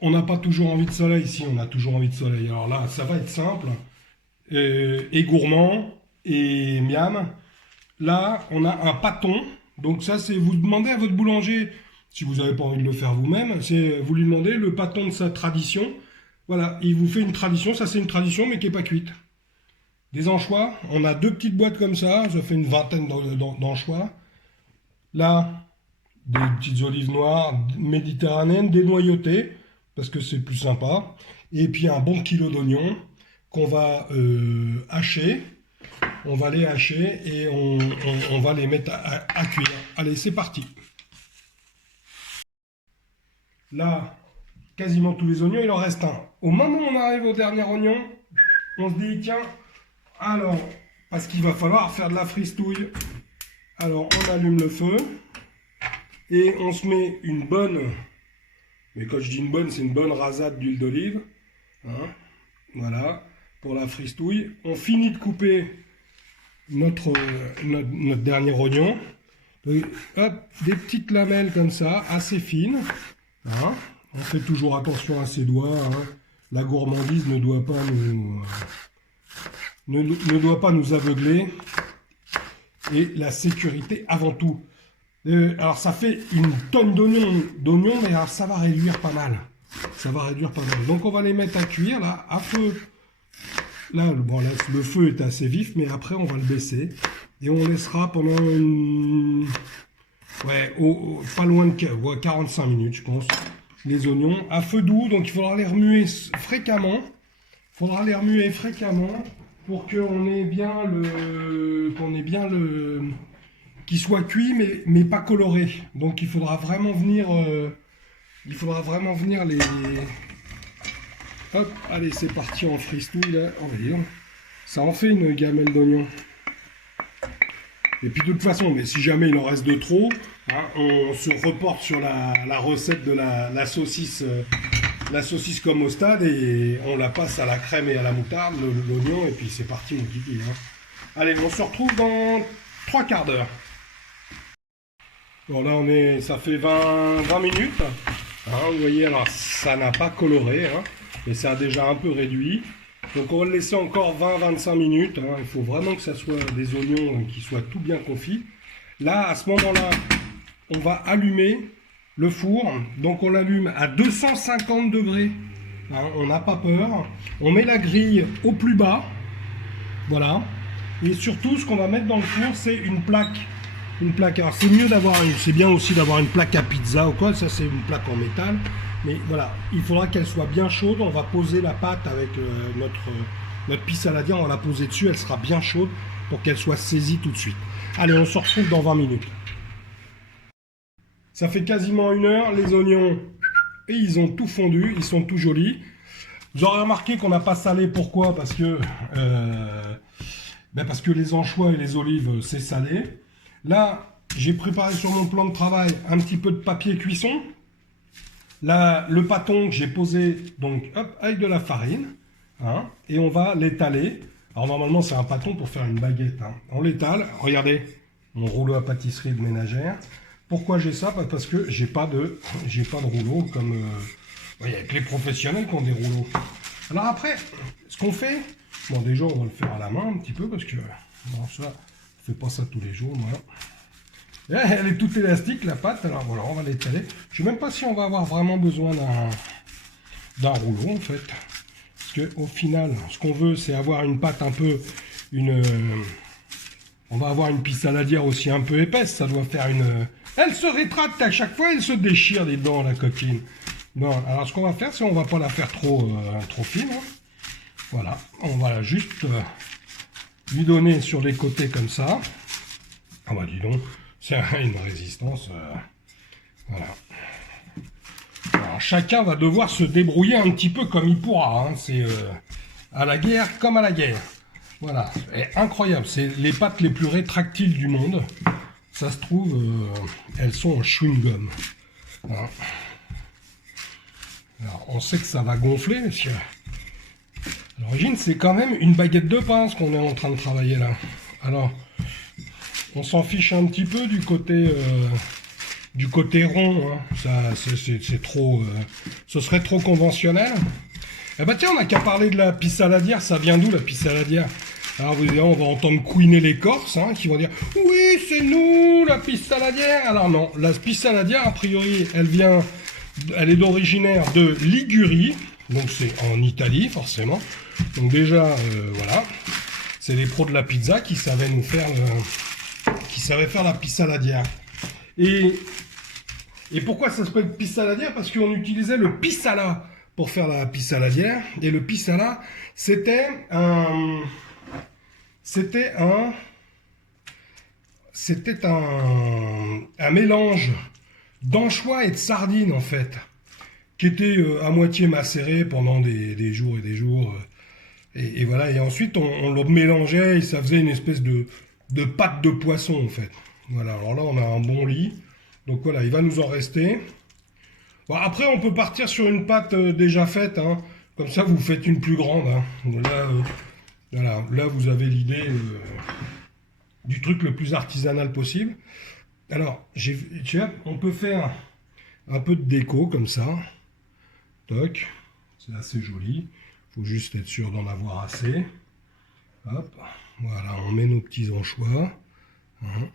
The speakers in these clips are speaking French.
on n'a pas toujours envie de soleil. Si, on a toujours envie de soleil. Alors là, ça va être simple, et gourmand, et miam. Là, on a un pâton. Donc ça, c'est vous demandez à votre boulanger, si vous n'avez pas envie de le faire vous-même, c'est vous lui demandez le pâton de sa tradition. Voilà, il vous fait une tradition. Ça, c'est une tradition, mais qui n'est pas cuite. Des anchois, on a deux petites boîtes comme ça fait une vingtaine d'anchois. Là, des petites olives noires méditerranéennes, dénoyautées, parce que c'est plus sympa. Et puis un bon kilo d'oignons qu'on va hacher. On va les hacher et on va les mettre à cuire. Allez, c'est parti. Là, quasiment tous les oignons, il en reste un. Au moment où on arrive au dernier oignon, on se dit, tiens, alors, parce qu'il va falloir faire de la fristouille. Alors, on allume le feu et on se met une bonne, mais quand je dis une bonne, c'est une bonne rasade d'huile d'olive. Hein, voilà, pour la fristouille. On finit de couper notre dernier oignon. Donc, hop, des petites lamelles comme ça, assez fines. Hein, on fait toujours attention à ses doigts. Hein. La gourmandise ne doit pas ne doit pas nous aveugler. Et la sécurité avant tout. Alors ça fait une tonne d'oignons, mais alors ça va réduire pas mal. Ça va réduire pas mal. Donc on va les mettre à cuire là, à feu. Là, bon, là, le feu est assez vif, mais après on va le baisser. Et on laissera pendant ouais, pas loin de 45 minutes, je pense, les oignons à feu doux. Donc il faudra les remuer fréquemment. Il faudra les remuer fréquemment pour qu'on ait bien qu'il soit cuit mais pas coloré. Donc il faudra vraiment venir les. Hop, allez, c'est parti en fristouille là. Oh, ça en fait une gamelle d'oignon. Et puis de toute façon, mais si jamais il en reste de trop, hein, on se reporte sur la recette de la saucisse. La saucisse comme au stade et on la passe à la crème et à la moutarde, l'oignon, et puis c'est parti mon kiki. Hein. Allez, on se retrouve dans 3 quarts d'heure. Bon là ça fait 20 minutes. Hein, vous voyez, alors ça n'a pas coloré, hein, et ça a déjà un peu réduit. Donc on va le laisser encore 20-25 minutes. Hein. Il faut vraiment que ça soit des oignons qui soient tout bien confits. Là, à ce moment-là, on va allumer le four, donc on l'allume à 250 degrés, hein, on n'a pas peur. On met la grille au plus bas, voilà. Et surtout, ce qu'on va mettre dans le four, c'est une plaque. Une plaque. Alors c'est mieux d'avoir, c'est bien aussi d'avoir une plaque à pizza ou quoi. Ça c'est une plaque en métal. Mais voilà, il faudra qu'elle soit bien chaude. On va poser la pâte avec notre pisse saladière. On va la poser dessus. Elle sera bien chaude pour qu'elle soit saisie tout de suite. Allez, on se retrouve dans 20 minutes. Ça fait quasiment 1 heure, les oignons, et ils ont tout fondu, ils sont tout jolis. Vous aurez remarqué qu'on n'a pas salé, pourquoi? Parce que les anchois et les olives, c'est salé. Là, j'ai préparé sur mon plan de travail un petit peu de papier cuisson. Là, le pâton que j'ai posé, donc, hop, avec de la farine, hein, et on va l'étaler. Alors normalement, c'est un pâton pour faire une baguette. Hein. On l'étale, regardez, mon rouleau à pâtisserie de ménagère. Pourquoi j'ai ça? Parce que j'ai pas de rouleau comme il y a que les professionnels qui ont des rouleaux. Alors après, ce qu'on fait, bon déjà on va le faire à la main un petit peu parce que bon, ça, on fait pas ça tous les jours. Voilà. Et elle est toute élastique la pâte. Alors voilà, on va l'étaler. Je sais même pas si on va avoir vraiment besoin d'un rouleau en fait, parce que au final, ce qu'on veut, c'est avoir une pâte un peu on va avoir une pisse saladière aussi un peu épaisse. Ça doit faire une. Elle se rétracte à chaque fois, elle se déchire les dents, la coquine. Bon, alors ce qu'on va faire, c'est on va pas la faire trop fine. Hein. Voilà, on va juste lui donner sur les côtés comme ça. Ah bah dis donc, c'est une résistance. Voilà. Alors chacun va devoir se débrouiller un petit peu comme il pourra. Hein. C'est à la guerre comme à la guerre. Voilà, c'est incroyable. C'est les pâtes les plus rétractiles du monde. Ça se trouve, elles sont en chewing-gum. Hein. Alors, on sait que ça va gonfler, monsieur. À l'origine, c'est quand même une baguette de pain, ce qu'on est en train de travailler là. Alors, on s'en fiche un petit peu du côté du côté rond, hein. Ça, c'est trop, ce serait trop conventionnel. Eh ben tiens, on n'a qu'à parler de la pisse saladière. Ça vient d'où la pisse saladière? Alors vous direz, on va entendre couiner les Corses, hein, qui vont dire oui, c'est nous la pisse saladière. Alors non, la pisse saladière, a priori, elle est d'originaire de Ligurie, donc c'est en Italie forcément. Donc déjà, voilà, c'est les pros de la pizza qui savaient faire la pisse saladière. Et pourquoi ça s'appelle pisse saladière? Parce qu'on utilisait le pisala pour faire la pisse saladière. Et le pisala, c'était un mélange d'anchois et de sardines, en fait, qui était à moitié macéré pendant des jours et des jours. Et voilà, et ensuite on le mélangeait et ça faisait une espèce de pâte de poisson, en fait. Voilà, alors là on a un bon lit. Donc voilà, il va nous en rester. Bon, après on peut partir sur une pâte déjà faite, hein. Comme ça vous faites une plus grande, hein. Là, voilà, là vous avez l'idée du truc le plus artisanal possible. Alors, on peut faire un peu de déco comme ça. Toc, c'est assez joli. Il faut juste être sûr d'en avoir assez. Hop, voilà, on met nos petits anchois. Hein.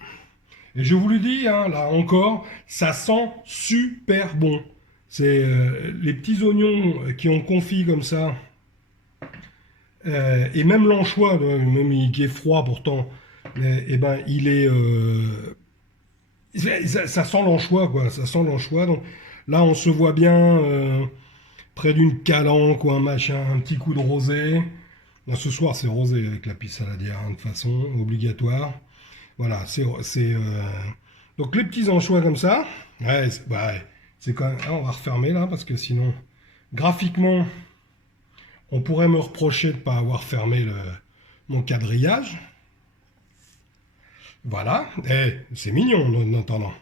Et je vous le dis, hein, là encore, ça sent super bon. C'est les petits oignons qui ont confit comme ça. Et même l'anchois, même qui est froid pourtant, et ben il est, ça sent l'anchois quoi, ça sent l'anchois. Donc là on se voit bien près d'une calanque ou un machin, un petit coup de rosé. Là, ce soir c'est rosé avec la pisse saladière, hein, de toute façon obligatoire. Voilà, donc les petits anchois comme ça. Ouais, c'est quand même. Ah, on va refermer là parce que sinon graphiquement on pourrait me reprocher de ne pas avoir fermé mon quadrillage. Voilà, c'est mignon en attendant.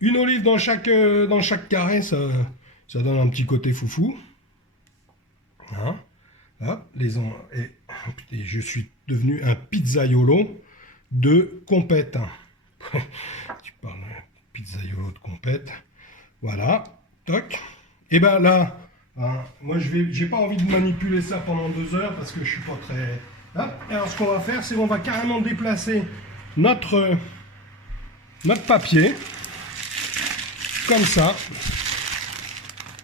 Une olive dans chaque carré, ça donne un petit côté foufou. Hein, hop, et je suis devenu un pizzaiolo de compète. Tu parles de pizzaiolo de compète. Voilà, toc. Et ben là, hein, moi j'ai pas envie de manipuler ça pendant 2 heures parce que je suis pas très. Hop. Alors ce qu'on va faire, c'est qu'on va carrément déplacer notre papier comme ça.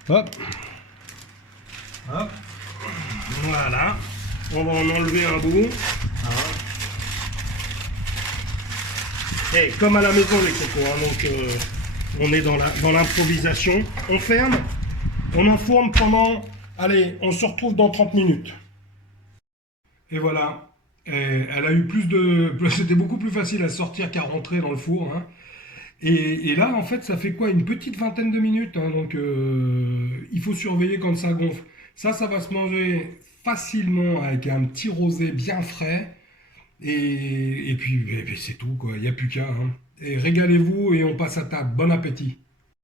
Hop. Hop. Voilà. On va en enlever un bout. Et comme à la maison les cocos, hein, donc on est dans l'improvisation. On ferme, on enfourne pendant. Allez, on se retrouve dans 30 minutes. Et voilà. Elle a eu c'était beaucoup plus facile à sortir qu'à rentrer dans le four. Hein. Et là, en fait, ça fait quoi? Une petite vingtaine de minutes. Hein, donc, il faut surveiller quand ça gonfle. Ça va se manger facilement avec un petit rosé bien frais. Et puis c'est tout, quoi. Il n'y a plus qu'à. Hein. Et régalez-vous et on passe à table. Bon appétit.